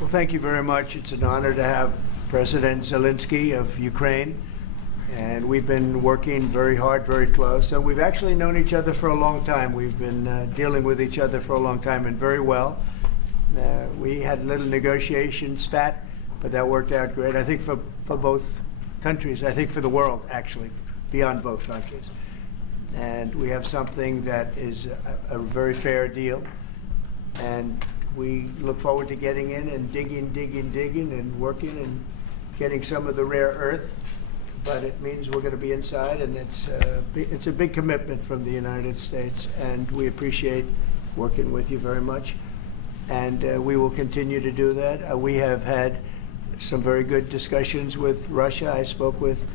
Well, thank you very much. It's an honor to have President Zelensky of Ukraine. And we've been working very hard, very close. So we've actually known each other for a long time. We've been dealing with each other for a long time and very well. We had a little negotiation spat, but that worked out great. I think for both countries, I think for the world, actually, beyond both countries. And we have something that is a very fair deal. And we look forward to getting in and digging and working and getting some of the rare earth. But it means we're going to be inside, and it's a big commitment from the United States, and we appreciate working with you very much. And we will continue to do that. We have had some very good discussions with Russia. I spoke with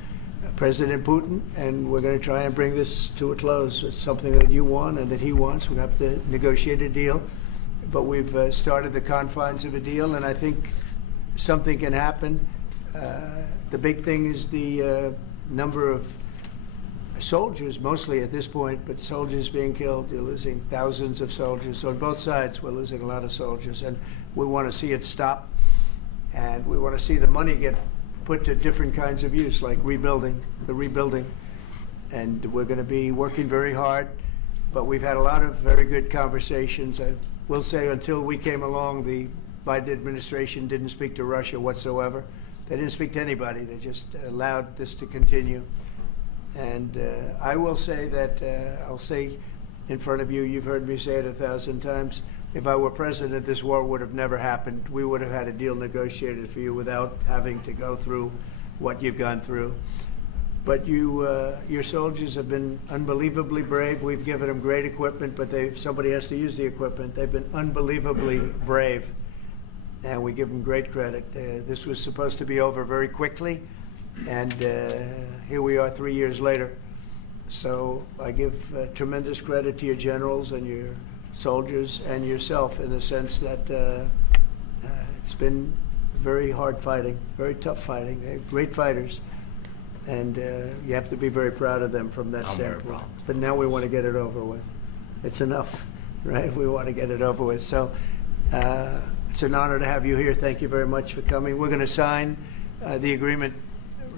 President Putin, and we're going to try and bring this to a close. It's something that you want and that he wants. We have to negotiate a deal, but we've started the confines of a deal, and I think something can happen. The big thing is the number of soldiers, mostly at this point, but soldiers being killed. You're losing thousands of soldiers. So on both sides, we're losing a lot of soldiers, and we want to see it stop. And we want to see the money get put to different kinds of use, like rebuilding. And we're going to be working very hard. But we've had a lot of very good conversations. I will say until we came along, the Biden administration didn't speak to Russia whatsoever. They didn't speak to anybody. They just allowed this to continue. And I will say that, I'll say in front of you, you've heard me say it 1,000 times, if I were president, this war would have never happened. We would have had a deal negotiated for you without having to go through what you've gone through. But your soldiers have been unbelievably brave. We've given them great equipment, but somebody has to use the equipment. They've been unbelievably brave. And we give them great credit. This was supposed to be over very quickly, and here we are 3 years later. So I give tremendous credit to your generals and your soldiers and yourself in the sense that it's been very hard fighting, very tough fighting. They're great fighters, and you have to be very proud of them from that standpoint. But now we want to get it over with. It's enough, right? We want to get it over with. So. It's an honor to have you here. Thank you very much for coming. We're going to sign the agreement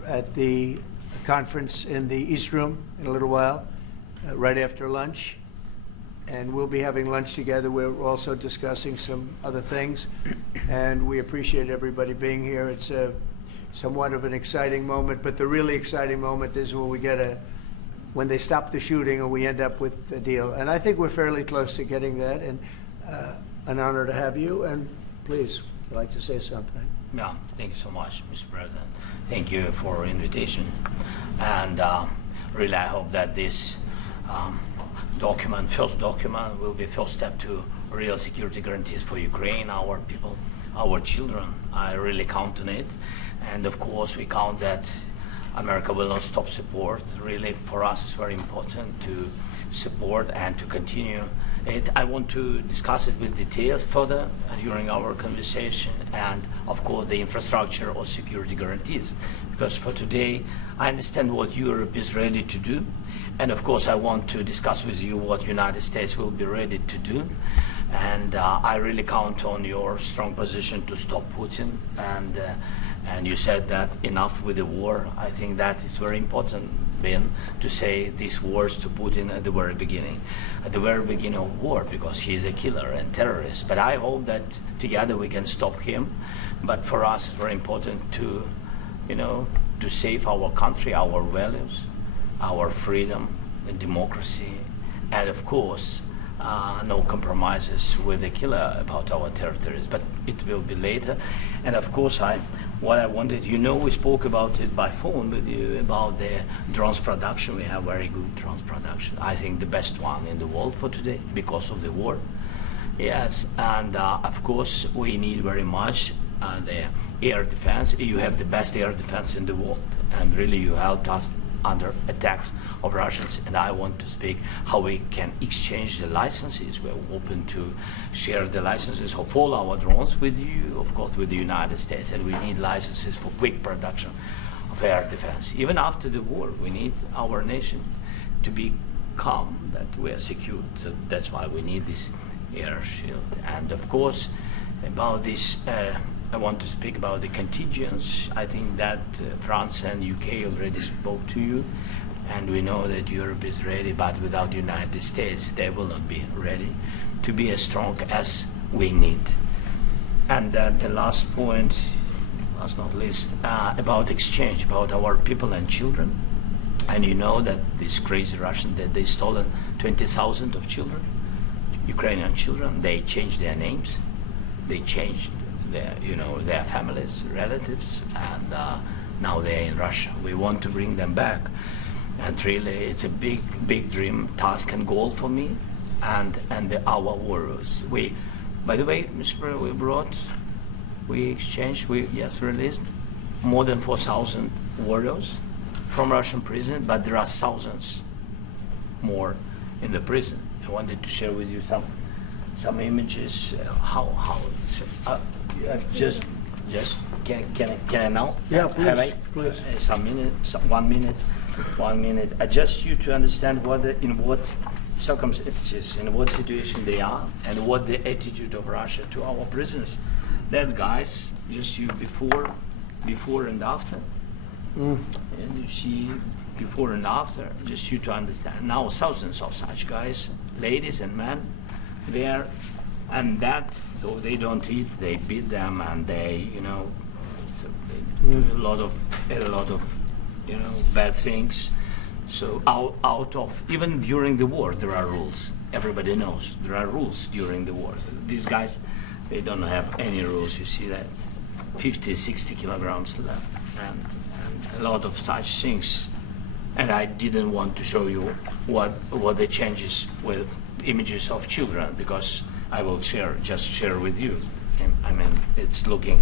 at the conference in the East Room in a little while, right after lunch. And we'll be having lunch together. We're also discussing some other things. And we appreciate everybody being here. It's somewhat of an exciting moment, but the really exciting moment is when they stop the shooting or we end up with a deal. And I think we're fairly close to getting that. And an honor to have you, and please, I'd like to say something. Yeah, thank you so much, Mr. President. Thank you for the invitation. And really, I hope that this first document, will be a first step to real security guarantees for Ukraine, our people, our children. I really count on it. And of course, we count that America will not stop support. Really, for us, it's very important to support and to continue it. I want to discuss it with details further during our conversation, and of course the infrastructure or security guarantees, because for today I understand what Europe is ready to do, and of course I want to discuss with you what United States will be ready to do. And I really count on your strong position to stop Putin, and you said that enough with the war. I think that is very important, Ben, to say these words to Putin at the very beginning of war, because he is a killer and terrorist. But I hope that together we can stop him. But for us, it's very important to, to save our country, our values, our freedom, and democracy, and of course, no compromises with the killer about our territories, but it will be later. And of course, what I wanted, we spoke about it by phone with you about the drones production. We have very good drones production. I think the best one in the world for today because of the war. Yes, and of course, we need very much the air defense. You have the best air defense in the world, and really you helped us under attacks of Russians, and I want to speak how we can exchange the licenses. We're open to share the licenses of all our drones with you, of course, with the United States, and we need licenses for quick production of air defense. Even after the war, we need our nation to be calm, that we are secure. So that's why we need this air shield. And of course, about this I want to speak about the contingents. I think that France and UK already spoke to you, and we know that Europe is ready, but without the United States, they will not be ready to be as strong as we need. And the last point, last not least, about exchange, about our people and children. And you know that this crazy Russian, that they stolen 20,000 of children, Ukrainian children. They changed their names, they changed their families, relatives, and now they're in Russia. We want to bring them back, and really, it's a big dream, task, and goal for me, and our warriors. By the way, Mr. President, we exchanged, released more than 4,000 warriors from Russian prison, but there are thousands more in the prison. I wanted to share with you some images. How it's just can I now? Yeah, Have I? please. Some minute, 1 minute, 1 minute. Just you to understand in what circumstances, in what situation they are, and what the attitude of Russia to our prisoners. That guys, just you before and after. And you see before and after, just you to understand. Now thousands of such guys, ladies and men, there, and that, so they don't eat, they beat them, and they do a lot of bad things. So out of, even during the war, there are rules. Everybody knows there are rules during the war. So these guys, they don't have any rules. You see that 50, 60 kilograms left, and a lot of such things. And I didn't want to show you what the changes with images of children, because I will just share with you. I mean, it's looking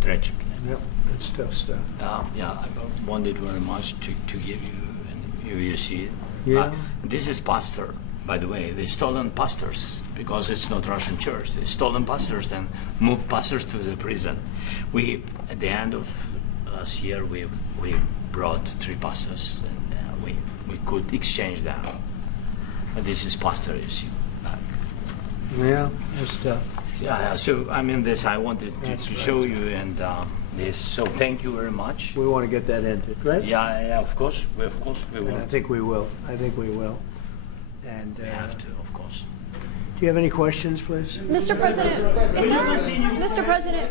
tragic. Yep, it's tough stuff. I wanted very much to give you, and you see. Yeah. This is pastor, by the way. They stolen pastors, because it's not Russian church. They stolen pastors and moved pastors to the prison. At the end of last year, we brought 3 pastors, and we could exchange them. And this is pastor, you see. Yeah, that's tough. Yeah. So I mean, this I wanted to show you, and this. So thank you very much. We want to get that ended, right? Yeah. Of course, we And will. I think we will. And We have to, of course. do you have any questions, please? Mr. President, Mr. President,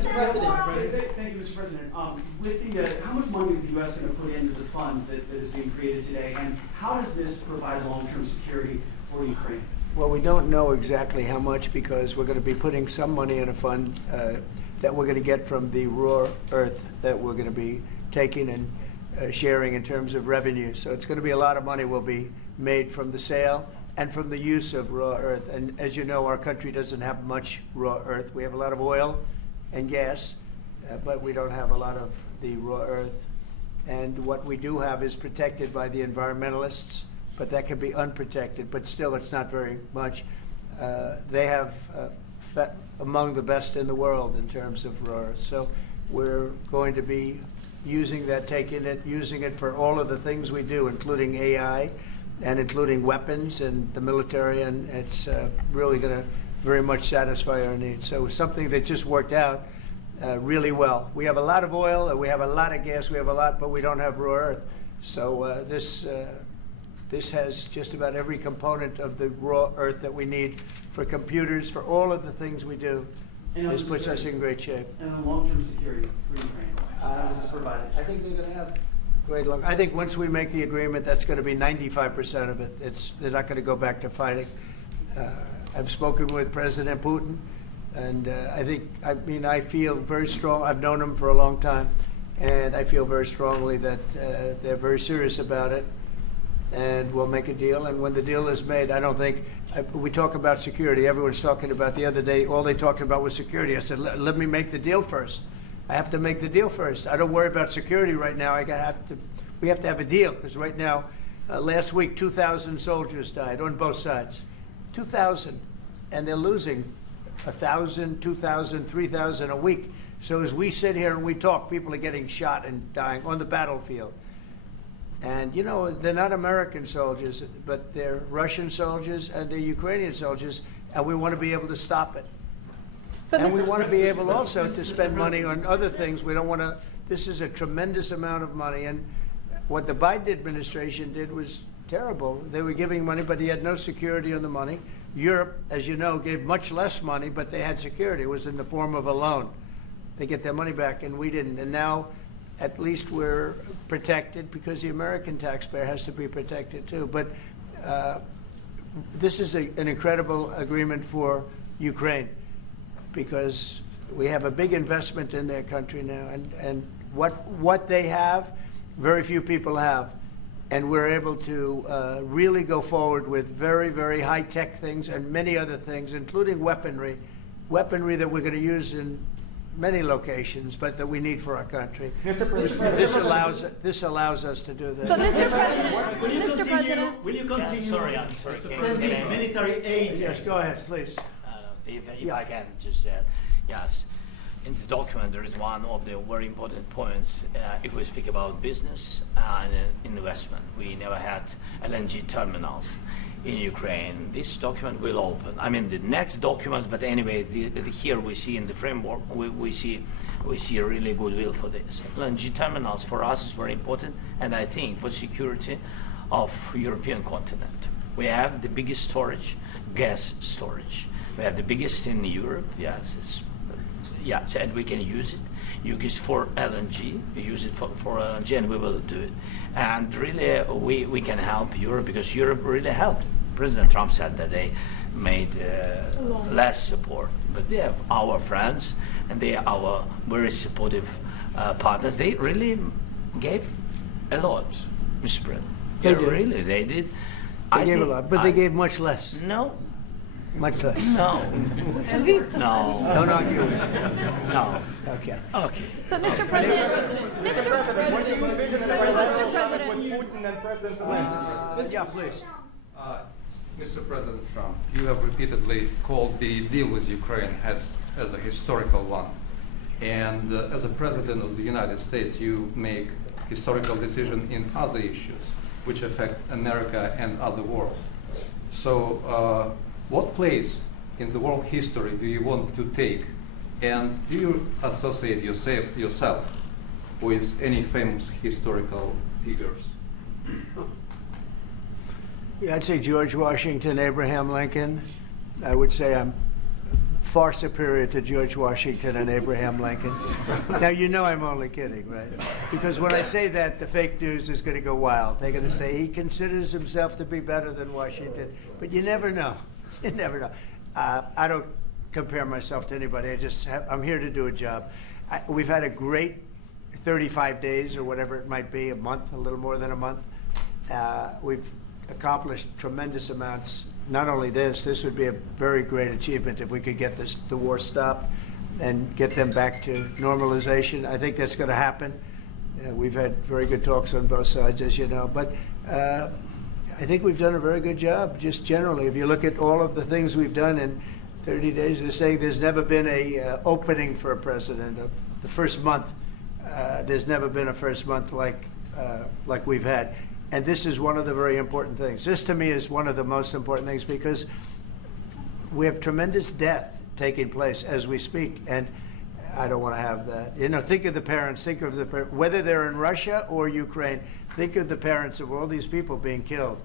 Thank you, Mr. President. How much money is the U.S. going to put into the fund that is being created today, and how does this provide long-term security for Ukraine? Well, we don't know exactly how much, because we're going to be putting some money in a fund that we're going to get from the raw earth that we're going to be taking and sharing in terms of revenue. So it's going to be a lot of money will be made from the sale and from the use of raw earth. And as you know, our country doesn't have much raw earth. We have a lot of oil and gas, but we don't have a lot of the raw earth. And what we do have is protected by the environmentalists, but that can be unprotected, but still it's not very much. They have among the best in the world in terms of raw earth. So we're going to be using that, using it for all of the things we do, including AI and including weapons and the military, and it's really going to very much satisfy our needs. So something that just worked out really well. We have a lot of oil, and we have a lot of gas, but we don't have raw earth. So this has just about every component of the raw earth that we need for computers, for all of the things we do. This puts us in great shape. And the long-term security for Ukraine, how is this provided? I think they're going to have great luck. I think once we make the agreement, that's going to be 95% of it. They're not going to go back to fighting. I've spoken with President Putin, and I feel very strong. I've known him for a long time, and I feel very strongly that they're very serious about it. And we'll make a deal. And when the deal is made, I don't think we talk about security. Everyone's talking about the other day. All they talked about was security. I said, let me make the deal first. I have to make the deal first. I don't worry about security right now. We have to have a deal, because right now, last week, 2,000 soldiers died on both sides. 2,000, and they're losing 1,000, 2,000, 3,000 a week. So as we sit here and we talk, people are getting shot and dying on the battlefield. And, they're not American soldiers, but they're Russian soldiers and they're Ukrainian soldiers, and we want to be able to stop it. But And we Mr. want to be able also to spend money on other things. We don't want to, this is a tremendous amount of money. And what the Biden administration did was terrible. They were giving money, but he had no security on the money. Europe, as you know, gave much less money, but they had security. It was in the form of a loan. They get their money back, and we didn't. And now, at least we're protected because the American taxpayer has to be protected too. But this is an incredible agreement for Ukraine because we have a big investment in their country now, and what they have, very few people have. And we're able to really go forward with very, very high-tech things and many other things, including weaponry that we're going to use in many locations, but that we need for our country. This allows us to do this. But Mr. President, Will you continue I'm sorry. sending military aid? Yes, go ahead, please. If I can just add, yes. In the document, there is one of the very important points. If we speak about business and investment, we never had LNG terminals in Ukraine. This document will open. I mean, the next document, but anyway, here we see in the framework, we see a really goodwill for this. LNG terminals for us is very important, and I think for security of European continent. We have the biggest storage, gas storage. We have the biggest in Europe. Yes, and we can use it. Use it for LNG. We use it for LNG, and we will do it. And really, we can help Europe because Europe really helped. President Trump said that they made less support, but they have our friends, and they are our very supportive partners. They really gave a lot, Mr. President. They did. Really, they did. They gave a lot, but they gave much less. No. Much less. No. No. Don't argue. No. Okay. Okay. but Mr. President, Yeah, please. Mr. President Trump, you have repeatedly called the deal with Ukraine as a historical one. And as a President of the United States, you make historical decisions in other issues which affect America and other world. So what place in the world history do you want to take? And do you associate yourself with any famous historical figures? Yeah, I'd say George Washington, Abraham Lincoln. I would say I'm far superior to George Washington and Abraham Lincoln. Now, you know I'm only kidding, right? Because when I say that, the fake news is going to go wild. They're going to say he considers himself to be better than Washington. But you never know. You never know. I don't compare myself to anybody. I'm here to do a job. We've had a great 35 days or whatever it might be, a month, a little more than a month. We've accomplished tremendous amounts. Not only this would be a very great achievement if we could get the war stopped and get them back to normalization. I think that's going to happen. We've had very good talks on both sides, as you know. But I think we've done a very good job, just generally. If you look at all of the things we've done in 30 days, they're saying there's never been a opening for a president. The first month, there's never been a first month like we've had. And this is one of the very important things. This, to me, is one of the most important things because we have tremendous death taking place as we speak, and I don't want to have that. You know, think of the parents. Think of whether they're in Russia or Ukraine. Think of the parents of all these people being killed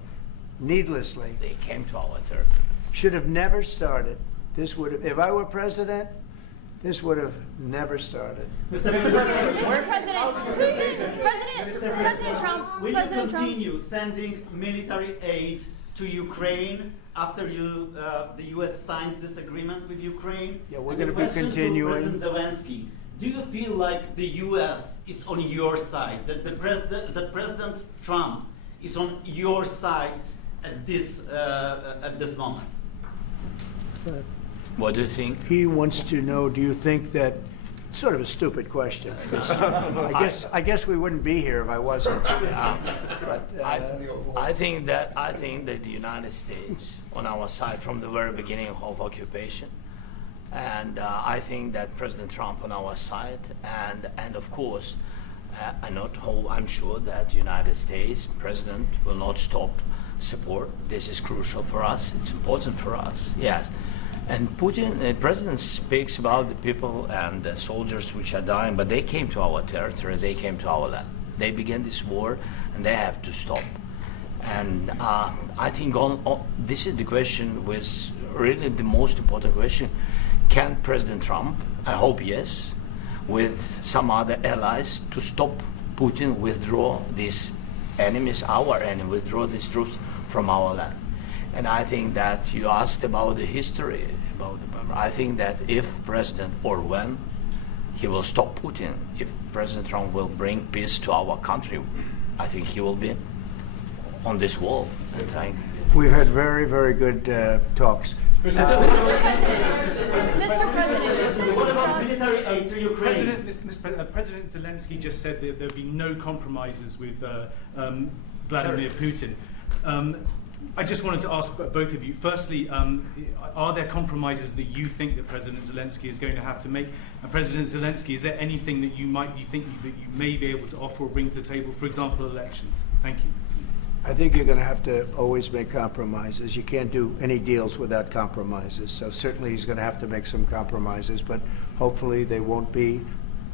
needlessly. They came to our territory. Should have never started. This would have, if I were president, this would have never started. President Trump, Will you continue sending military aid to Ukraine after the U.S. signs this agreement with Ukraine? Yeah, we're And the going to be question continuing. To President Zelensky, do you feel like the U.S. is on your side, that President Trump is on your side at this moment? What do you think? He wants to know, do you think that, sort of a stupid question. I guess we wouldn't be here if I wasn't. But, I think that the United States on our side from the very beginning of occupation, and I think that President Trump on our side, and of course, I'm sure that the United States President will not stop support. This is crucial for us. It's important for us. Yes. And Putin, the president speaks about the people and the soldiers which are dying, but they came to our territory, they came to our land. They began this war, and they have to stop. And I think this is the question, was really the most important question. Can President Trump, I hope yes, with some other allies, to stop Putin, withdraw these enemies, our enemy, withdraw these troops from our land? And I think that you asked about the history, I think that if President, or when, he will stop Putin, if President Trump will bring peace to our country, I think he will be on this wall. And We've had very, very good talks. Mr. President, you said What about discuss- military aid to Ukraine? President Zelensky just said that there'll be no compromises with Vladimir Putin. I just wanted to ask both of you. Firstly, are there compromises that you think that President Zelensky is going to have to make? And President Zelensky, is there anything that you think that you may be able to offer or bring to the table? For example, elections. Thank you. I think you're going to have to always make compromises. You can't do any deals without compromises. So certainly he's going to have to make some compromises, but hopefully they won't be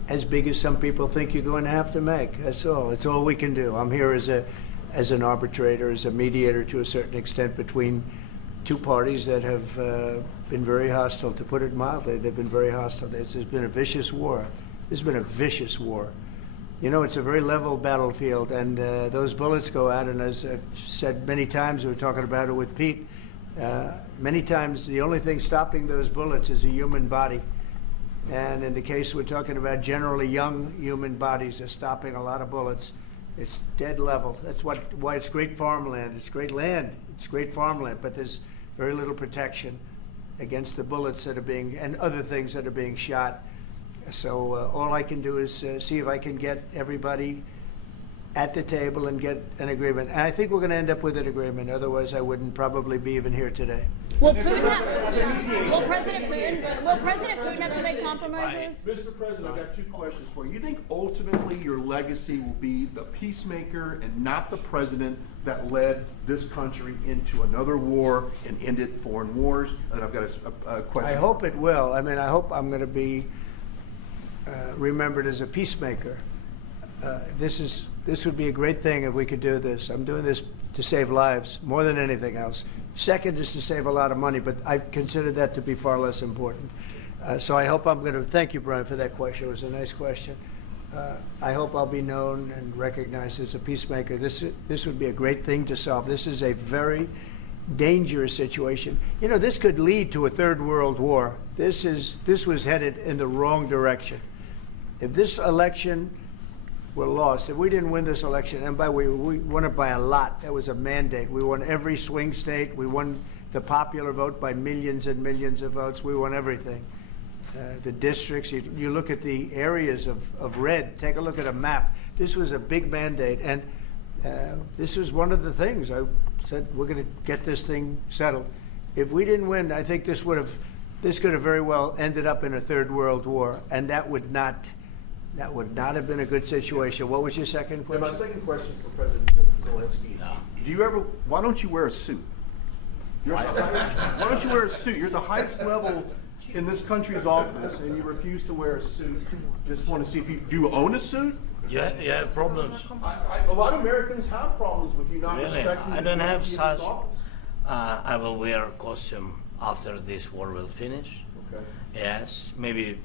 as big as some people think you're going to have to make. That's all. It's all we can do. I'm here as an arbitrator, as a mediator to a certain extent between two parties that have been very hostile. To put it mildly, they've been very hostile. There's been a vicious war. There's been a vicious war. You know, it's a very level battlefield, and those bullets go out, and as I've said many times, we were talking about it with Pete, many times the only thing stopping those bullets is a human body. And in the case we're talking about, generally young human bodies are stopping a lot of bullets. It's dead level. That's why it's great farmland. It's great land. It's great farmland, but there's very little protection against the bullets that are being, and other things that are being shot. So all I can do is see if I can get everybody at the table and get an agreement. And I think we're going to end up with an agreement. Otherwise, I wouldn't probably be even here today. Will President Putin have to make compromises? Mr. President, I've got two questions for you. You think ultimately your legacy will be the peacemaker and not the president that led this country into another war and ended foreign wars? And I've got a question. I hope it will. I mean, I hope I'm going to be remembered as a peacemaker. This would be a great thing if we could do this. I'm doing this to save lives more than anything else. Second is to save a lot of money, but I consider that to be far less important. So I hope I'm going to thank you, Brian, for that question. It was a nice question. I hope I'll be known and recognized as a peacemaker. This would be a great thing to solve. This is a very dangerous situation. You know, this could lead to a third world war. This was headed in the wrong direction. If this election were lost, if we didn't win this election, and by the way, we won it by a lot. That was a mandate. We won every swing state. We won the popular vote by millions and millions of votes. We won everything. The districts, you look at the areas of red, take a look at a map. This was a big mandate, and this was one of the things. I said, we're going to get this thing settled. If we didn't win, I think this could have very well ended up in a third world war, and that would not have been a good situation. What was your second And question? my second question for President Zelensky. Why don't you wear a suit? Why don't you wear a suit? You're the highest level in this country's office, and you refuse to wear a suit. Just want to see if do you own a suit? Yeah, problems. A lot of Americans have problems with you not Really? respecting I the don't have dignity of such. this office. I will wear a costume after this war will finish. Okay. Yes, maybe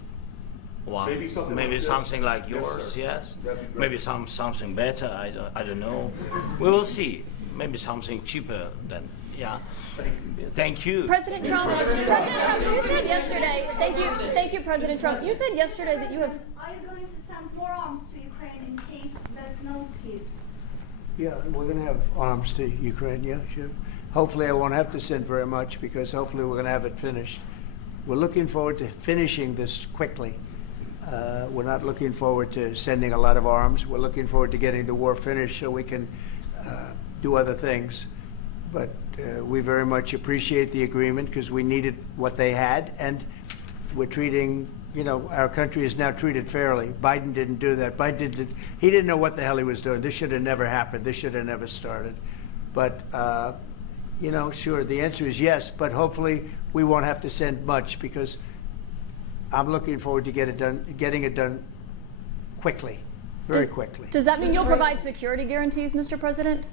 one. Maybe something like this? something like Yes, yours. sir. Yes. That'd be great. Maybe something better. I don't know. We will see. Maybe something cheaper than. Yeah. Thank you. President Trump, you said yesterday, thank you, President Trump. You said yesterday that you have. Are you going to send more arms to Ukraine in case there's no peace? Yeah, we're going to have arms to Ukraine, yeah, sure. Hopefully I won't have to send very much, because hopefully we're going to have it finished. We're looking forward to finishing this quickly. We're not looking forward to sending a lot of arms. We're looking forward to getting the war finished so we can do other things. But we very much appreciate the agreement, because we needed what they had, and we're treating, you know, our country is now treated fairly. Biden didn't do that. He didn't know what the hell he was doing. This should have never happened. This should have never started. But, you know, sure, the answer is yes, but hopefully we won't have to send much, because I'm looking forward to getting it done quickly, very quickly. Does that mean you'll provide security guarantees, Mr. President?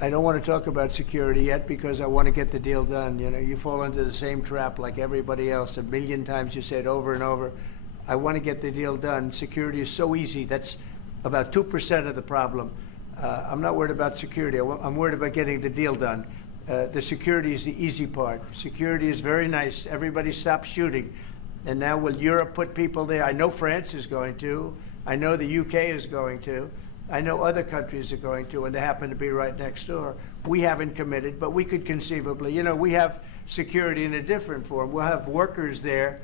I don't want to talk about security yet, because I want to get the deal done. You know, you fall into the same trap like everybody else. A million times you say it over and over. I want to get the deal done. Security is so easy. That's about 2% of the problem. I'm not worried about security. I'm worried about getting the deal done. The security is the easy part. Security is very nice. Everybody stopped shooting. And now will Europe put people there? I know France is going to. I know the UK is going to. I know other countries are going to, and they happen to be right next door. We haven't committed, but we could conceivably. You know, we have security in a different form. We'll have workers there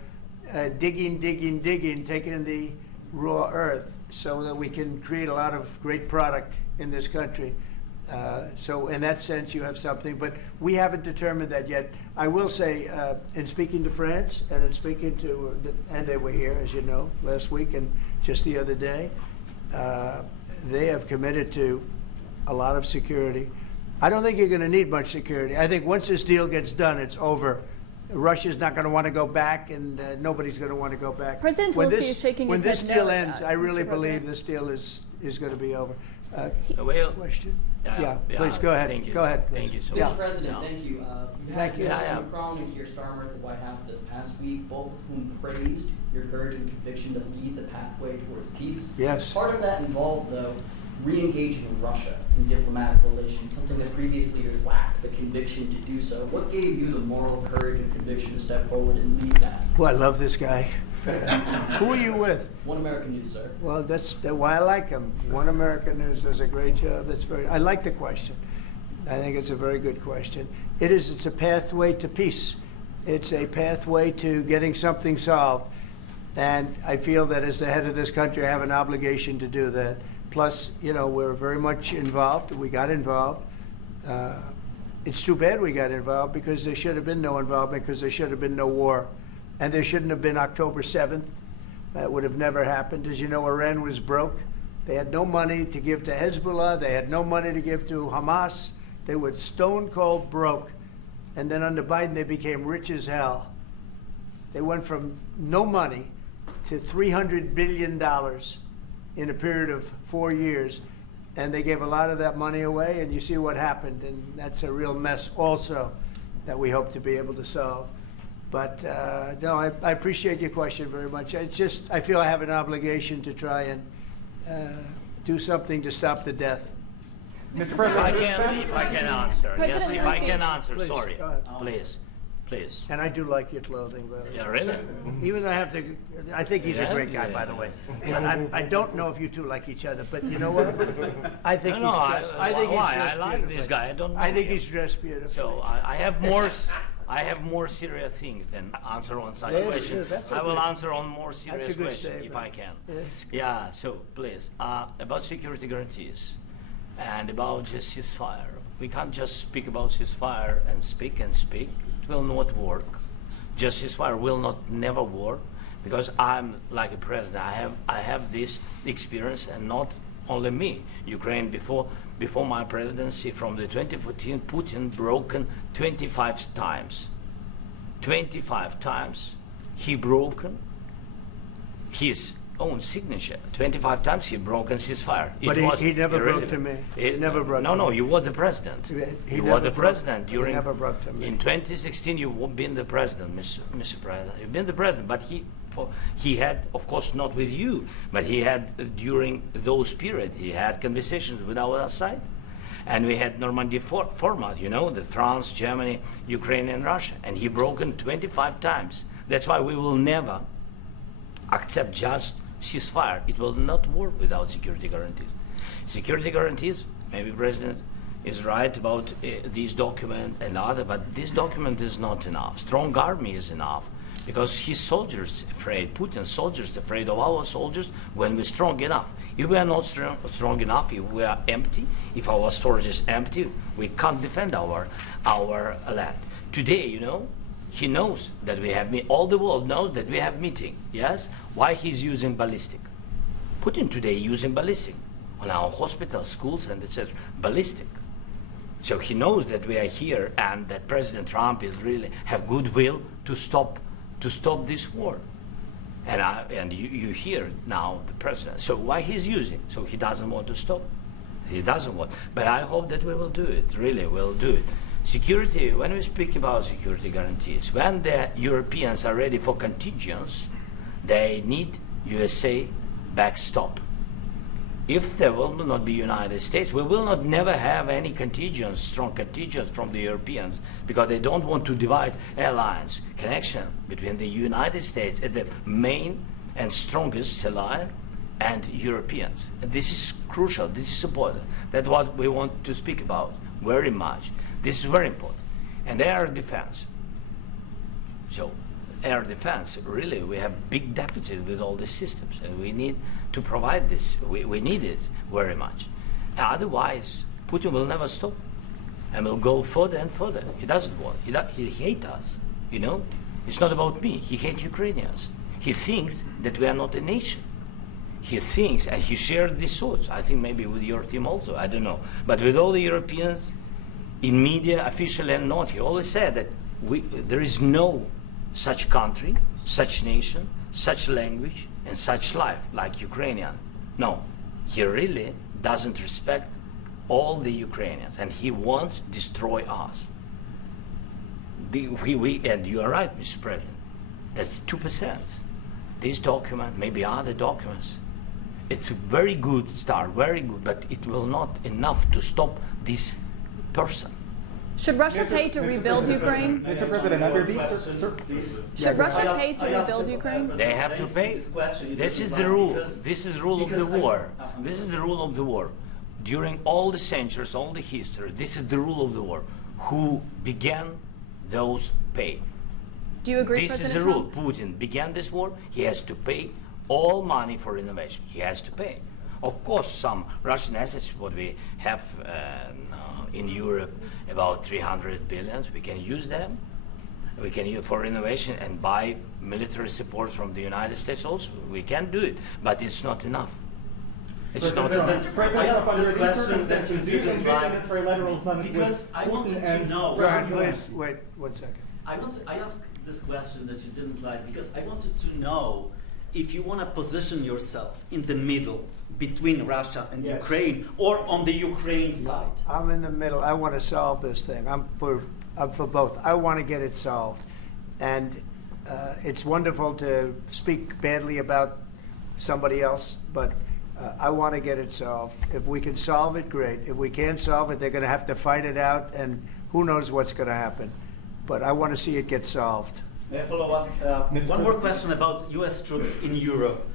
digging, taking the raw earth so that we can create a lot of great product in this country. So in that sense, you have something, but we haven't determined that yet. I will say, in speaking to France and in speaking to, and they were here, as you know, last week and just the other day, they have committed to a lot of security. I don't think you're going to need much security. I think once this deal gets done, it's over. Russia's not going to want to go back, and nobody's going to want to go back. President Zelensky is shaking his head no. When this deal at ends, that, I really Mr. believe President. this deal is going to be over. Well, Question? Yeah, please go ahead. Thank you. Go ahead. Thank you so Yeah. much. Mr. President, Yeah. thank you. You Thank had you. President Macron and Keir Starmer at the White House this past week, both of whom praised your courage and conviction to lead the pathway towards peace. Yes. Part of that involved, though, re-engaging Russia in diplomatic relations, something that previous leaders lacked the conviction to do so. What gave you the moral courage and conviction to step forward and lead that? Well, I love this guy. Who are you with? One American News, sir. Well, that's why I like him. One American News does a great job. I like the question. I think it's a very good question. It's a pathway to peace. It's a pathway to getting something solved. And I feel that as the head of this country, I have an obligation to do that. Plus, you know, we're very much involved. We got involved. It's too bad we got involved, because there should have been no involvement, because there should have been no war. And there shouldn't have been October 7th. That would have never happened. As you know, Iran was broke. They had no money to give to Hezbollah. They had no money to give to Hamas. They were stone cold broke. And then under Biden, they became rich as hell. They went from no money to $300 billion in a period of 4 years. And they gave a lot of that money away, and you see what happened. And that's a real mess also that we hope to be able to solve. But no, I appreciate your question very much. It's just, I feel I have an obligation to try and do something to stop the death. Mr. If President, I can answer. President Yes, if I Zelensky. can answer, Please, sorry. go ahead. Please. And I do like your clothing, by the way. Yeah, really? Even though I think he's Yeah? a great guy, by the way. But I don't know if you two like each other, but you know what? I think No, he's dressed, I think why? he's dressed I like this beautifully. guy. I don't know I think him. he's dressed beautifully. So I have more. I have more serious things than answer on such Yes, question. yes, that's a I will good- answer on more serious a good question if statement. I can. Yes. Yeah. So please, about security guarantees and about just ceasefire. We can't just speak about ceasefire and speak. It will not work. Just ceasefire will not never work, because I'm like a president. I have this experience, and not only me. Ukraine before my presidency, from the 2014, Putin broken 25 times. 25 times he broken his own signature. 25 times he broken ceasefire. But he never broke to me. He never broke No, to no, me. you were the president. He You never were the broke- president he during. never broke to me. In 2016, you've been the president, Mr. President. You've been the president, but he had, of course, not with you, but he had during those period. He had conversations with our side, and we had Normandy format. You know, the France, Germany, Ukraine, and Russia, and he broken 25 times. That's why we will never accept just ceasefire. It will not work without security guarantees. Security guarantees, maybe President is right about this document and other, but this document is not enough. Strong army is enough, because his soldiers afraid, Putin's soldiers afraid of our soldiers when we're strong enough. If we are not strong enough, if we are empty, if our storage is empty, we can't defend our land. Today, you know, he knows that we have all the world knows that we have meeting. Yes, why he's using ballistic? Putin today using ballistic on our hospitals, schools, and etc. Ballistic. So he knows that we are here and that President Trump is really have goodwill to stop this war. And you hear now the president. So why he's using? So he doesn't want to stop. He doesn't want. But I hope that we will do it. Really, we'll do it. Security. When we speak about security guarantees, when the Europeans are ready for contingents, they need USA backstop. If there will not be United States, we will not never have any contingents, strong contingents from the Europeans, because they don't want to divide alliance connection between the United States and the main and strongest ally and Europeans. And this is crucial. This is important. That's what we want to speak about very much. This is very important. And air defense. So air defense, really, we have big deficit with all these systems, and we need to provide this. We need it very much. Otherwise, Putin will never stop, and will go further and further. He doesn't want. He hates us. You know, it's not about me. He hates Ukrainians. He thinks that we are not a nation. He thinks, and he shared these thoughts. I think maybe with your team also. I don't know, but with all the Europeans, in media, officially and not, he always said that there is no such country, such nation, such language, and such life like Ukrainian. No, he really doesn't respect all the Ukrainians, and he wants to destroy us. And you are right, Mr. President. That's 2%. This document, maybe other documents, it's a very good start, very good, but it will not enough to stop this person. Should Russia pay to rebuild Ukraine? Mr. President, under these... Should Russia pay to rebuild Ukraine? They have to pay. This is the rule. This is the rule of the war. This is the rule of the war. During all the centuries, all the history, this is the rule of the war. Who began, those pay. Do you agree, This is President the rule. Trump? Putin began this war. He has to pay all money for innovation. He has to pay. Of course, some Russian assets, what we have in Europe, about 300 billion, we can use them. We can use for innovation and buy military support from the United States also. We can do it, but it's not enough. It's not enough. I asked this question that you didn't like because I wanted to know. Brian, please, wait 1 second. I asked this question that you didn't like because I wanted to know if you want to position yourself in the middle between Russia and Ukraine, or on the Ukraine side. I'm in the middle. I want to solve this thing. I'm for both. I want to get it solved. And it's wonderful to speak badly about somebody else, but I want to get it solved. If we can solve it, great. If we can't solve it, they're going to have to fight it out, and who knows what's going to happen. But I want to see it get solved. May I follow up? One more question about U.S. troops in Europe.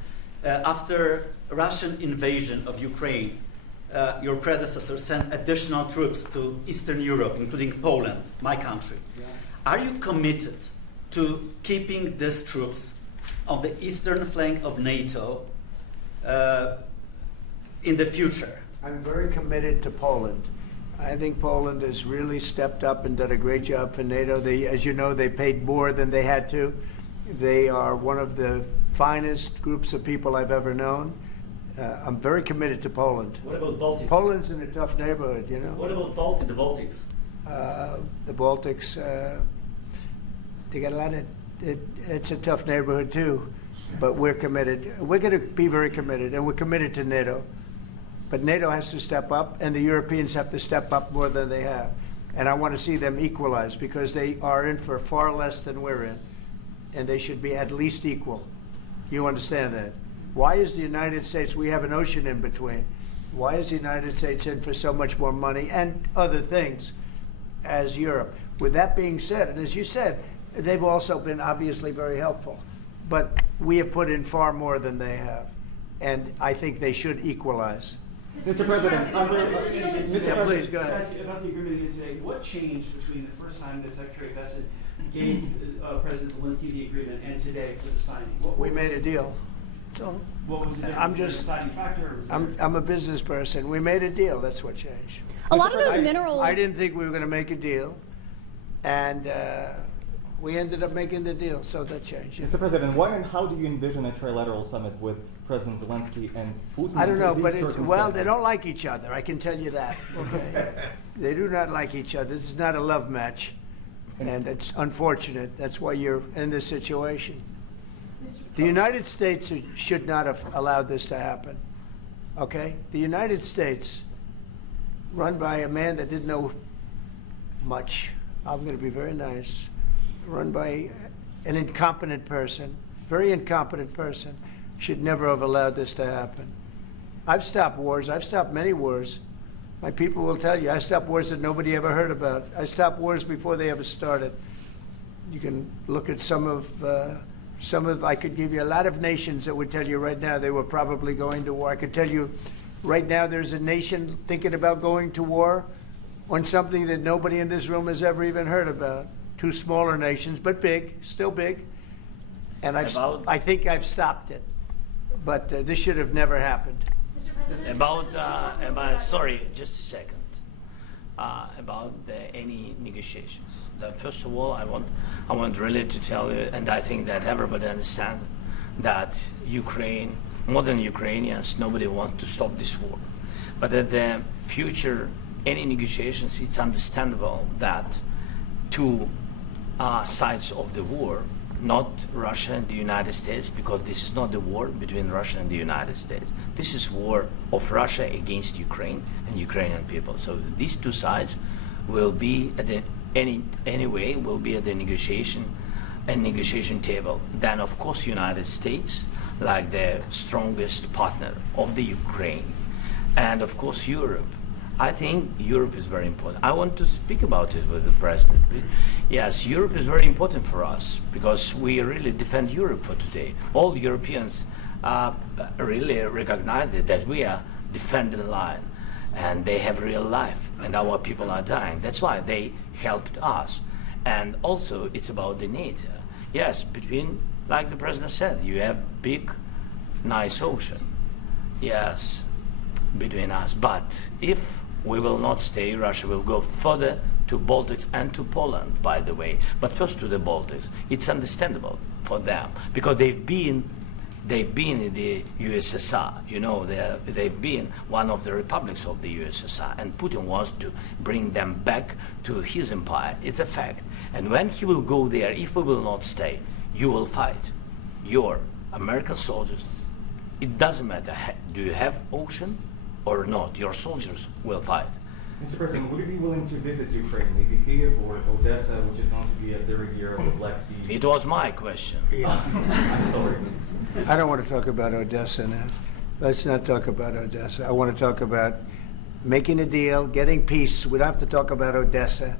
After Russian invasion of Ukraine, your predecessor sent additional troops to Eastern Europe, including Poland, my country. Yeah. Are you committed to keeping these troops on the eastern flank of NATO in the future? I'm very committed to Poland. I think Poland has really stepped up and done a great job for NATO. As you know, they paid more than they had to. They are one of the finest groups of people I've ever known. I'm very committed to Poland. What about Baltics? Poland's in a tough neighborhood, you know. What about the Baltics? The Baltics, they got a lot of, it's a tough neighborhood too, but we're committed. We're going to be very committed, and we're committed to NATO. But NATO has to step up, and the Europeans have to step up more than they have. And I want to see them equalize, because they are in for far less than we're in, and they should be at least equal. You understand that? Why is the United States, we have an ocean in between, why is the United States in for so much more money and other things as Europe? With that being said, and as you said, they've also been obviously very helpful, but we have put in far more than they have, and I think they should equalize. Mr. President, please go ahead. Ask you about the agreement again today. What changed between the first time that Secretary Bessent gave President Zelensky the agreement and today for the signing? We made a deal. So what was the difference? I'm just, deciding factor? I'm a business person. We made a deal. That's what changed. A lot of those minerals. I didn't think we were going to make a deal, and We ended up making the deal, so that changed. Mr. President, when and how do you envision a trilateral summit with President Zelensky and Putin? I don't know, under but these well, they circumstances? don't like each other. I can tell you that. Okay, they do not like each other. This is not a love match, and it's unfortunate. That's why you're in this situation. The United States should not have allowed this to happen. Okay, the United States, run by a man that didn't know much. I'm going to be very nice. Run by an incompetent person, very incompetent person, should never have allowed this to happen. I've stopped wars. I've stopped many wars. My people will tell you, I stopped wars that nobody ever heard about. I stopped wars before they ever started. You can look at some of, I could give you a lot of nations that would tell you right now they were probably going to war. I could tell you right now there's a nation thinking about going to war on something that nobody in this room has ever even heard about. Two smaller nations, but big, still big. And I think I've stopped it. But this should have never happened. Mr. President, Sorry, just a second. About any negotiations. First of all, I want really to tell you, and I think that everybody understands that Ukraine, more than Ukrainians, nobody wants to stop this war. But at the future, any negotiations, it's understandable that two sides of the war, not Russia and the United States, because this is not the war between Russia and the United States. This is war of Russia against Ukraine and Ukrainian people. So these two sides will be at the anyway will be at the negotiation table. Then of course United States, like the strongest partner of the Ukraine, and of course Europe. I think Europe is very important. I want to speak about it with the President. Yes, Europe is very important for us because we really defend Europe for today. All Europeans really recognize that we are defending line and they have real life and our people are dying. That's why they helped us. And also it's about the NATO. Yes, between, like the President said, you have big, nice ocean. Yes, between us. But if we will not stay, Russia will go further to Baltics and to Poland, by the way. But first to the Baltics. It's understandable for them because they've been in the USSR. You know, they've been one of the republics of the USSR, and Putin wants to bring them back to his empire. It's a fact. And when he will go there, if we will not stay, you will fight. Your American soldiers, it doesn't matter, do you have ocean or not, your soldiers will fight. Mr. President, would you be willing to visit Ukraine, maybe Kyiv or Odessa, which is going to be at the riviera of the Black Sea? It was my question. I'm sorry. I don't want to talk about Odessa now. Let's not talk about Odessa. I want to talk about making a deal, getting peace. We don't have to talk about Odessa,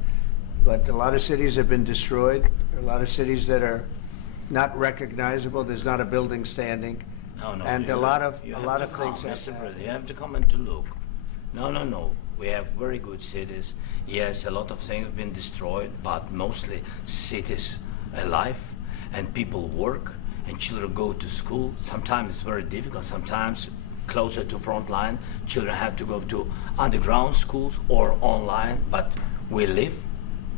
but a lot of cities have been destroyed. There are a lot of cities that are not recognizable. There's not a building standing. No, and a lot of things have Mr. happened. President, you have to come and to look. No. We have very good cities. Yes, a lot of things have been destroyed, but mostly cities alive and people work and children go to school. Sometimes it's very difficult. Sometimes closer to front line, children have to go to underground schools or online, but we live.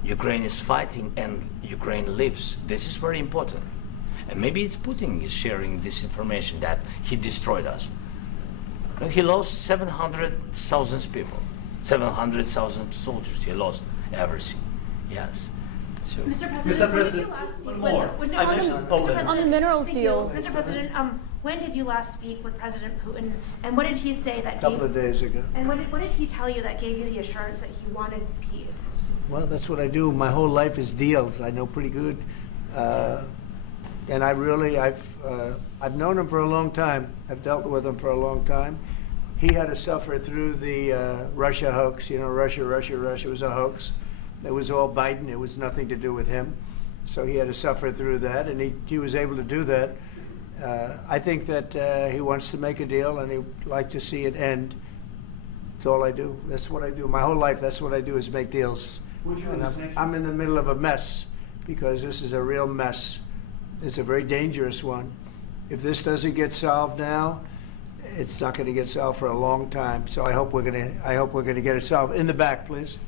Ukraine is fighting and Ukraine lives. This is very important. And maybe it's Putin is sharing this information that he destroyed us. No, he lost 700,000 people, 700,000 soldiers. He lost everything. Yes. So. Mr. President, when did you last speak One more. with- I mentioned Poland. On the minerals Thank deal. you. Mr. President, when did you last speak with President Putin, and what did he say that A couple of days ago. And what did he tell you that gave you the assurance that he wanted peace? Well, that's what I do. My whole life is deals. I know pretty good. And I've known him for a long time. I've dealt with him for a long time. He had to suffer through the Russia hoax. You know, Russia was a hoax. It was all Biden. It was nothing to do with him. So he had to suffer through that, and he was able to do that. I think that he wants to make a deal, and he'd like to see it end. That's all I do. That's what I do. My whole life, that's what I do is make deals. And I'm in the middle of a mess because this is a real mess. It's a very dangerous one. If this doesn't get solved now, it's not going to get solved for a long time. So I hope we're going to get it solved. In the back, please.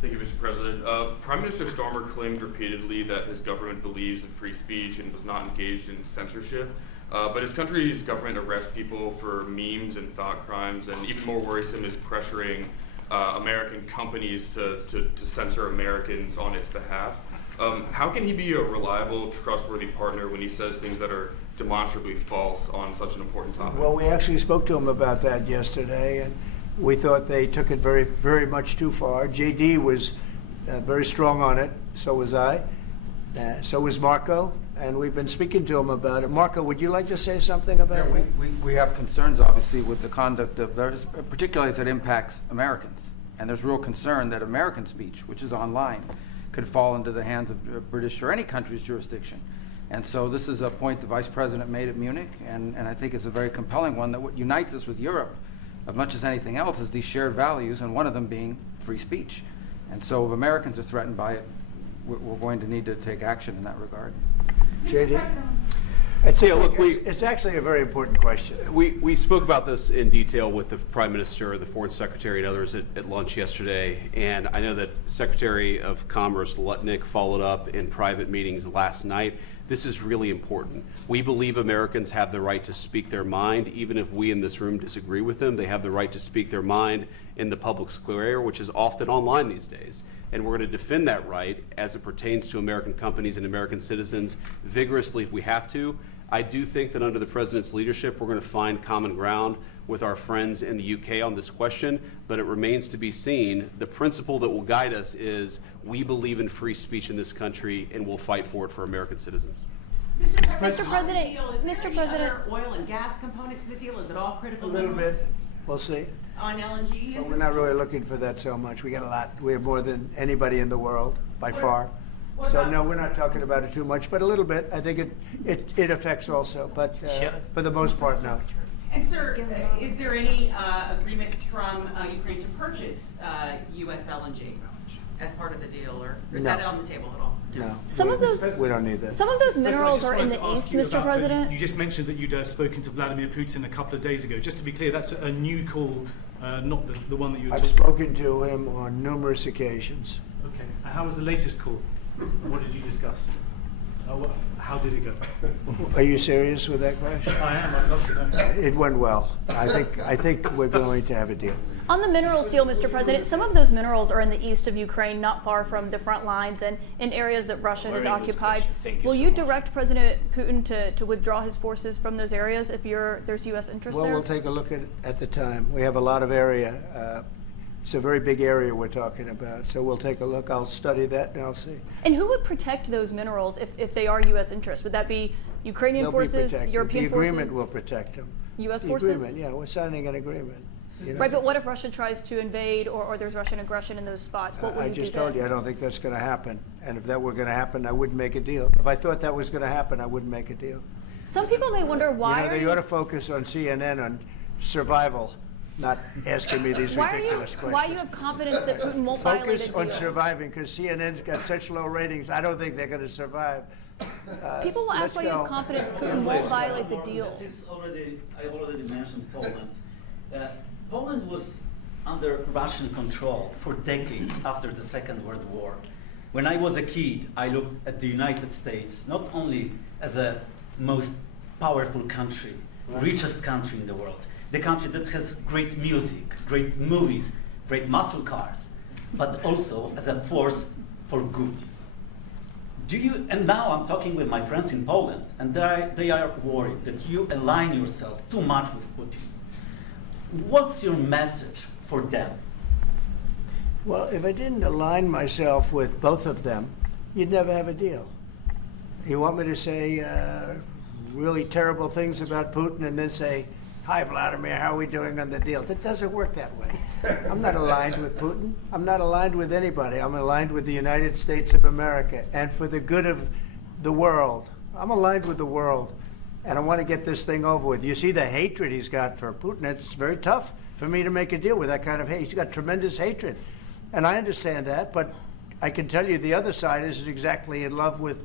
Thank you, Mr. President. Prime Minister Starmer claimed repeatedly that his government believes in free speech and was not engaged in censorship. But his country's government arrests people for memes and thought crimes, and even more worrisome is pressuring American companies to censor Americans on its behalf. How can he be a reliable, trustworthy partner when he says things that are demonstrably false on such an important topic? Well, we actually spoke to him about that yesterday, and we thought they took it very, very much too far. JD was very strong on it. So was I. So was Marco. And we've been speaking to him about it. Marco, would you like to say something about that? We have concerns, obviously, with the conduct of those, particularly as it impacts Americans. And there's real concern that American speech, which is online, could fall into the hands of British or any country's jurisdiction. And so this is a point the Vice President made at Munich, and I think it's a very compelling one, that what unites us with Europe, as much as anything else, is these shared values, and one of them being free speech. And so if Americans are threatened by it, we're going to need to take action in that regard. JD? It's actually a very important question. We spoke about this in detail with the Prime Minister, the Foreign Secretary, and others at lunch yesterday, and I know that Secretary of Commerce Lutnick followed up in private meetings last night. This is really important. We believe Americans have the right to speak their mind, even if we in this room disagree with them. They have the right to speak their mind in the public square, which is often online these days. And we're going to defend that right as it pertains to American companies and American citizens vigorously if we have to. I do think that under the President's leadership, we're going to find common ground with our friends in the UK on this question, but it remains to be seen. The principle that will guide us is we believe in free speech in this country, and we'll fight for it for American citizens. Mr. President, Mr. President, oil and gas component to the deal? Is it all critical A little minerals? bit. We'll see. On LNG? But we're not really looking for that so much. We got a lot. We have more than anybody in the world, by far. So no, we're not talking about it too much, but a little bit. I think it affects also, but for the most part, no. And sir, is there any agreement from Ukraine to purchase U.S. LNG as part of the deal, or is that on the table at all? No. We don't need that. Some of those minerals I are in just the wanted to east, ask you Mr. about, President. You just mentioned that you'd spoken to Vladimir Putin a couple of days ago. Just to be clear, that's a new call, not the one that you were I've talking spoken to him on numerous occasions. Okay. And how was the latest call? What did you discuss? How did it go? Are you serious with that question? I am. I'd love to know. It went well. I think we're going to have a deal. On the minerals deal, Mr. President, some of those minerals are in the east of Ukraine, not far from the front lines and in areas that Russia has occupied. Will you direct President Putin to withdraw his forces from those areas if there's U.S. interest Well, there? we'll take a look at the time. We have a lot of area. It's a very big area we're talking about, so we'll take a look. I'll study that and I'll see. And who would protect those minerals if they are U.S. interest? Would that be Ukrainian They'll forces, be protected. European forces? The agreement will protect them. U.S. The forces? agreement, yeah, we're signing an agreement. You know? Right, but what if Russia tries to invade or there's Russian aggression in those spots? What would I you do just told you, I don't think that's going to happen. And if that were going to happen, I wouldn't make a deal. If I thought that was going to happen, I wouldn't make a deal. Some people may wonder why. They ought to focus on CNN on survival, not asking me these ridiculous questions. Why you have confidence that Putin won't violate a Focus deal? on surviving, because CNN's got such low ratings. I don't think they're going to survive. People will ask why you have confidence Putin won't violate the deal. I already mentioned Poland. Poland was under Russian control for decades after the Second World War. When I was a kid, I looked at the United States not only as a most powerful country, richest country in the world, the country that has great music, great movies, great muscle cars, but also as a force for good. And now I'm talking with my friends in Poland, and they are worried that you align yourself too much with Putin. What's your message for them? Well, if I didn't align myself with both of them, you'd never have a deal. You want me to say really terrible things about Putin and then say, "Hi, Vladimir, how are we doing on the deal?" That doesn't work that way. I'm not aligned with Putin. I'm not aligned with anybody. I'm aligned with the United States of America and for the good of the world. I'm aligned with the world, and I want to get this thing over with. You see the hatred he's got for Putin. It's very tough for me to make a deal with that kind of hate. He's got tremendous hatred, and I understand that, but I can tell you the other side isn't exactly in love with,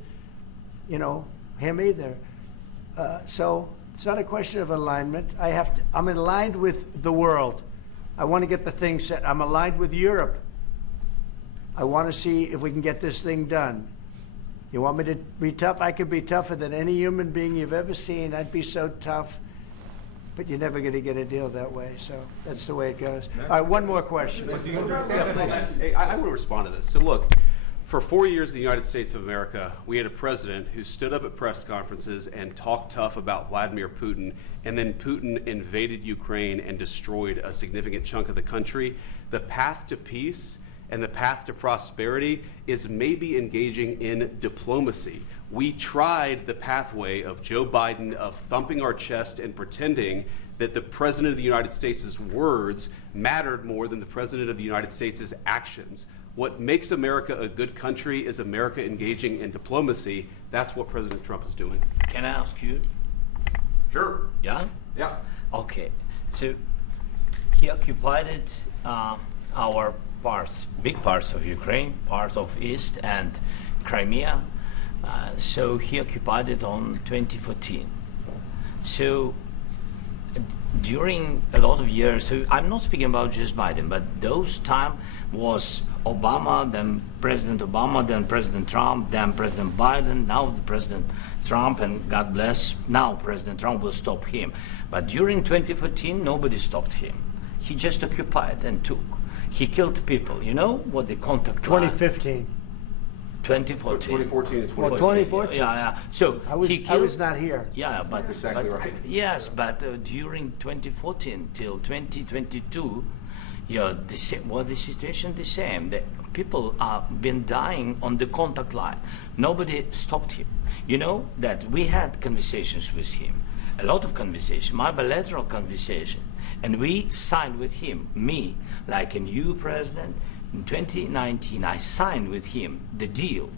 him either. So it's not a question of alignment. I'm aligned with the world. I want to get the thing set. I'm aligned with Europe. I want to see if we can get this thing done. You want me to be tough? I could be tougher than any human being you've ever seen. I'd be so tough. But you're never going to get a deal that way, so that's the way it goes. All right, one more question. Hey, I want to respond to this. So look, for 4 years in the United States of America, we had a president who stood up at press conferences and talked tough about Vladimir Putin, and then Putin invaded Ukraine and destroyed a significant chunk of the country. The path to peace and the path to prosperity is maybe engaging in diplomacy. We tried the pathway of Joe Biden, of thumping our chest and pretending that the President of the United States' words mattered more than the President of the United States' actions. What makes America a good country is America engaging in diplomacy. That's what President Trump is doing. Can I ask you? Sure. Yeah? Yeah. Okay. So he occupied it, our parts, big parts of Ukraine, part of East and Crimea. So he occupied it on 2014. So during a lot of years, so I'm not speaking about just Biden, but those time was Obama, then President Obama, then President Trump, then President Biden, now the President Trump, and God bless, now President Trump will stop him. But during 2014, nobody stopped him. He just occupied and took. He killed people. You know what the contact line? 2015. 2014. 2014 and 2014. 2014. Yeah. So I was not here. Yeah, but That's exactly right. Yes, but during 2014 till 2022, the situation the same. The people have been dying on the contact line. Nobody stopped him. You know that we had conversations with him, a lot of conversation, my bilateral conversation, and we signed with him, me, like a new president. In 2019, I signed with him the deal.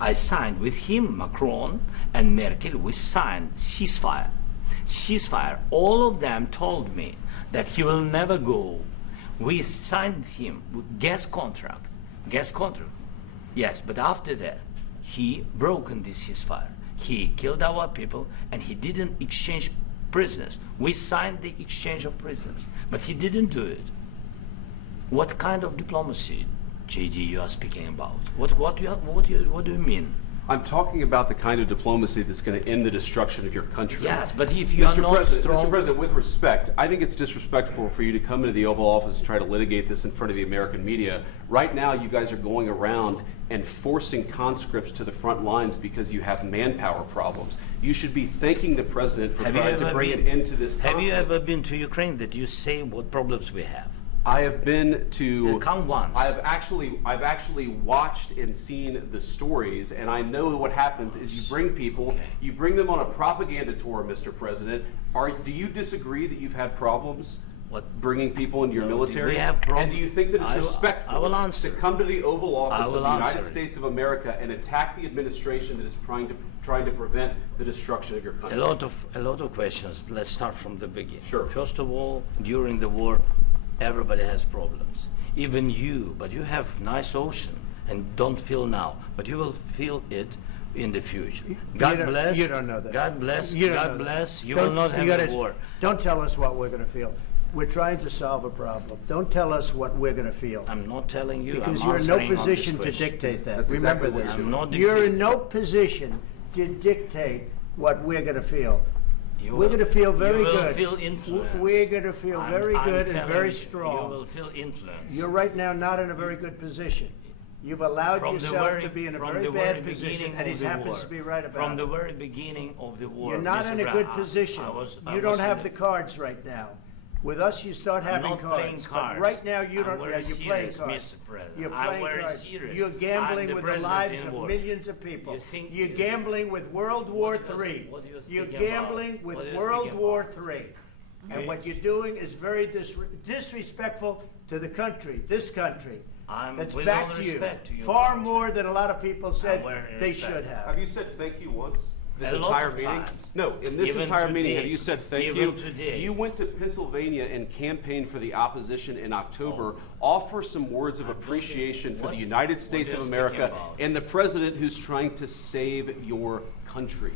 I signed with him, Macron and Merkel, we signed ceasefire. Ceasefire. All of them told me that he will never go. We signed him with gas contract. Gas contract. Yes, but after that, he broken this ceasefire. He killed our people and he didn't exchange prisoners. We signed the exchange of prisoners, but he didn't do it. What kind of diplomacy, JD, you are speaking about? What do you mean? I'm talking about the kind of diplomacy that's going to end the destruction of your country. Yes, but if you are not strong... Mr. President, with respect, I think it's disrespectful for you to come into the Oval Office and try to litigate this in front of the American media. Right now, you guys are going around and forcing conscripts to the front lines because you have manpower problems. You should be thanking the President for trying to bring an end to this conflict. Have you ever been to Ukraine that you say what problems we have? I have been to. Come once. I've actually watched and seen the stories, and I know what happens is you bring people, you bring them on a propaganda tour, Mr. President. Do you disagree that you've had problems? What, bringing people into your military? We have problems. And do you think that it's respectful to come to the Oval Office of the United States of America and attack the administration that is trying to prevent the destruction of your country? A lot of questions. Let's start from the beginning. Sure. First of all, during the war, everybody has problems. Even you, but you have nice ocean and don't feel now, but you will feel it in the future. God bless. You don't know that. God bless. God bless. You will not have a war. Don't tell us what we're going to feel. We're trying to solve a problem. Don't tell us what we're going to feel. I'm not telling you. Because I'm you're in no answering on this position to question. dictate that. That's Remember exactly this. what I'm not You're in dictating. no position to dictate what we're going to feel. You We're will- going to feel very you will good. feel influenced. We're going to feel very good and telling very you, strong. You will feel influence. You're right now not in a very good position. You've allowed From the yourself very- to be in a from very the bad very position, beginning and of he the happens war. to be right about From it. the very beginning of the war. You're not Mr. in a Brown, good position. I You was don't have in the cards right now. With us, you start I'm having not cards. playing But cards. right now, you I'm don't. very Yeah, you're playing serious, cards. Mr. President. You're I'm playing very cards. serious. You're gambling I'm the with the president lives in of war. millions of people. You think You're you- gambling with World War III. what do you You're think about? gambling with What do you World think War about? III. And Okay. what you're doing is very disrespectful to the country, this country. That's with back all to you. respect to you, Far country. more than a lot of people said very they respect. should have. Have you said thank you once? This A lot entire of meeting? times. No, in this Even entire meeting, today. have you said thank Even you? today. You went to Pennsylvania and campaigned for the opposition in October. Offer some words of appreciation for the United States are of you America speaking about? and the president who's trying to save your country.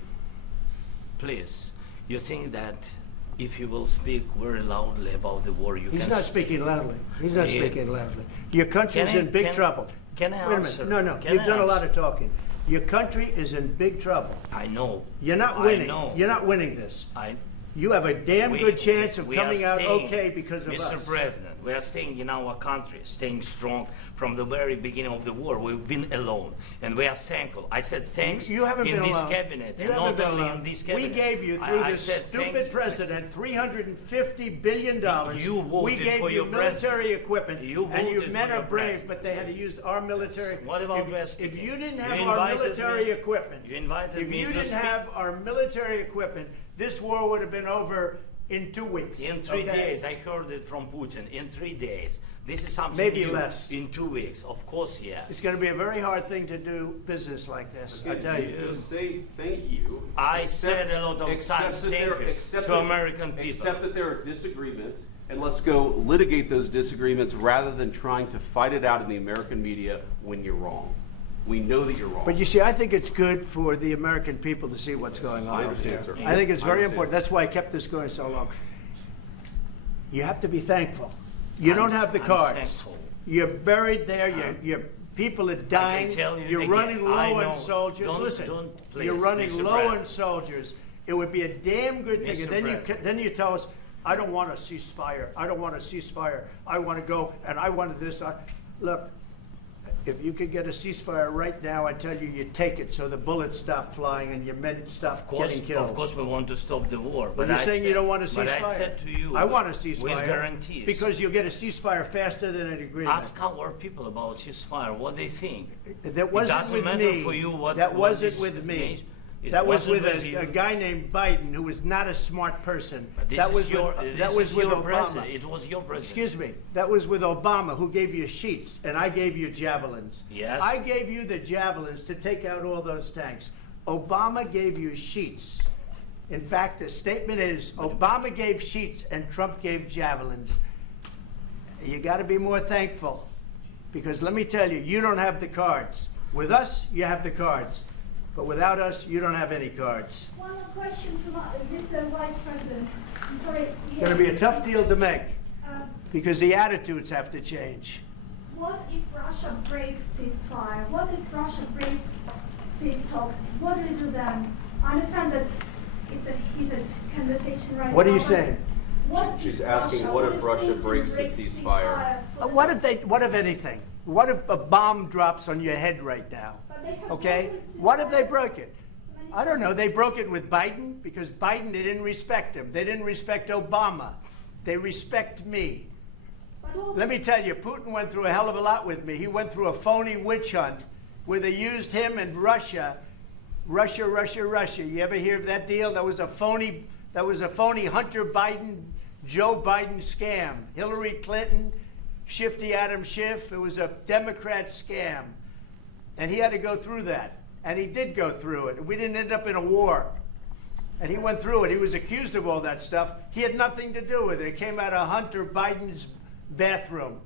Please, you think that if you will speak very loudly about the war, you He's can... not speaking loudly. He's not Yeah. speaking loudly. Your country's Can I- in big can- trouble. Can I Wait a answer? minute. No, Can you've I done a lot answer? of talking. Your country is in big trouble. I know. You're not I winning. know. You're not winning this. I. You have a damn good chance of we are coming out staying, okay because of Mr. us. President, we are staying in our country, staying strong from the very beginning of the war. We've been alone, and we are thankful. I said thanks You haven't in been this alone. cabinet, You and haven't not been only alone. in this cabinet. We gave you, through I this said thank stupid you. president, $350 billion. You voted We gave for you your military president. equipment, You and you voted men for are your brave, president. but they had to use our military. What about if, West if you didn't You have our invited military me. equipment, You invited if me you to didn't speak. have our military equipment, this war would have been over in 2 weeks. In 3 okay? days, I heard it from Putin. In 3 days, this is something Maybe new. less. In 2 weeks, of course, yes. It's going to be a very hard thing to do business like this, I tell you. Just say thank you. I said a lot of times thank you to American people. Accept that there are disagreements, and let's go litigate those disagreements rather than trying to fight it out in the American media when you're wrong. We know that you're wrong. But you see, I think it's good for the American people to see what's going on. I understand, sir. I think it's I very understand. important. That's why I kept this going so long. You have to be thankful. You don't have the I'm cards. thankful. You're buried there. Your people are dying. tell you You're again, running I low know. on soldiers. Don't- Listen, don't, please, you're running Mr. low on President. soldiers. It would be a damn good thing. Mr. And then President. then you tell us, I don't want a ceasefire. I don't want a ceasefire. I want to go, and I wanted this. Look, if you could get a ceasefire right now, I tell you, you take it so the bullets stop flying and your men stop getting killed. Of course, we want to stop the war. But But you're I saying said, you don't want a ceasefire. But I said to you, I want a ceasefire. with guarantees. Because you'll get a ceasefire faster than an agreement. Ask our people about ceasefire, what they think. That wasn't it doesn't with matter me. for you what That what wasn't this with me. means. It That was wasn't with you. a guy named Biden who was not a smart person. But this That is was your, with, this that was is with your Obama. president. It was your president. Excuse me. That was with Obama, who gave you sheets, and I gave you javelins. Yes. I gave you the javelins to take out all those tanks. Obama gave you sheets. In fact, the statement is Obama gave sheets and Trump gave javelins. You got to be more thankful, because let me tell you, you don't have the cards. With us, you have the cards. But without us, you don't have any cards. One more question to Mr. Vice President. I'm sorry. It's going to be a tough deal to make, because the attitudes have to change. What if Russia breaks ceasefire? What if Russia breaks peace talks? What do we do then? I understand that it's a heated conversation right now. What are you but saying? What She's if asking, Russia, what if Russia Putin breaks the ceasefire? What if anything? What if a bomb drops on your head right now? Okay? What if they broke it? I don't know. They broke it with Biden because Biden, they didn't respect him. They didn't respect Obama. They respect me. Let me tell you, Putin went through a hell of a lot with me. He went through a phony witch hunt where they used him and Russia. Russia. You ever hear of that deal? That was a phony Hunter Biden, Joe Biden scam. Hillary Clinton, Shifty Adam Schiff. It was a Democrat scam. And he had to go through that. And he did go through it. We didn't end up in a war. And he went through it. He was accused of all that stuff. He had nothing to do with it. It came out of Hunter Biden's bathroom.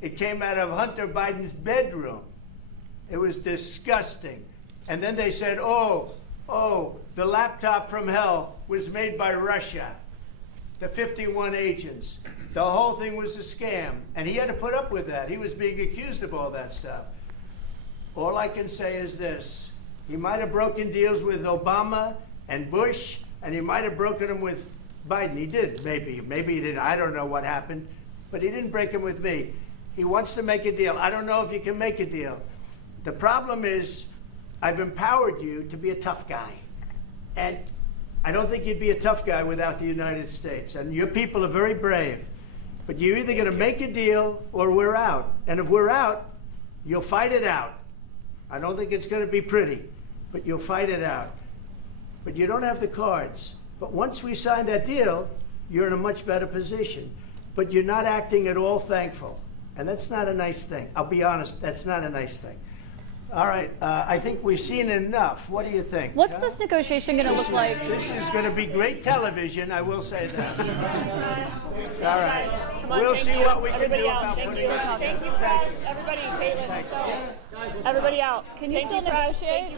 It came out of Hunter Biden's bedroom. It was disgusting. And then they said, oh, the laptop from hell was made by Russia. The 51 agents. The whole thing was a scam. And he had to put up with that. He was being accused of all that stuff. All I can say is this. He might have broken deals with Obama and Bush, and he might have broken them with Biden. He did, maybe. Maybe he didn't. I don't know what happened. But he didn't break them with me. He wants to make a deal. I don't know if you can make a deal. The problem is I've empowered you to be a tough guy. And I don't think you'd be a tough guy without the United States. And your people are very brave. But you're either going to make a deal or we're out. And if we're out, you'll fight it out. I don't think it's going to be pretty, but you'll fight it out. But you don't have the cards. But once we sign that deal, you're in a much better position. But you're not acting at all thankful. And that's not a nice thing. I'll be honest, that's not a nice thing. All right, I think we've seen enough. What do you think? What's this negotiation going to look like? This is going to be great television, I will say that. All right. Come on, We'll thank see you. what we can Everybody do out. about Thank putting you. it together. Thank you, press. Everybody, Caitlin. Everybody out. Can you still negotiate?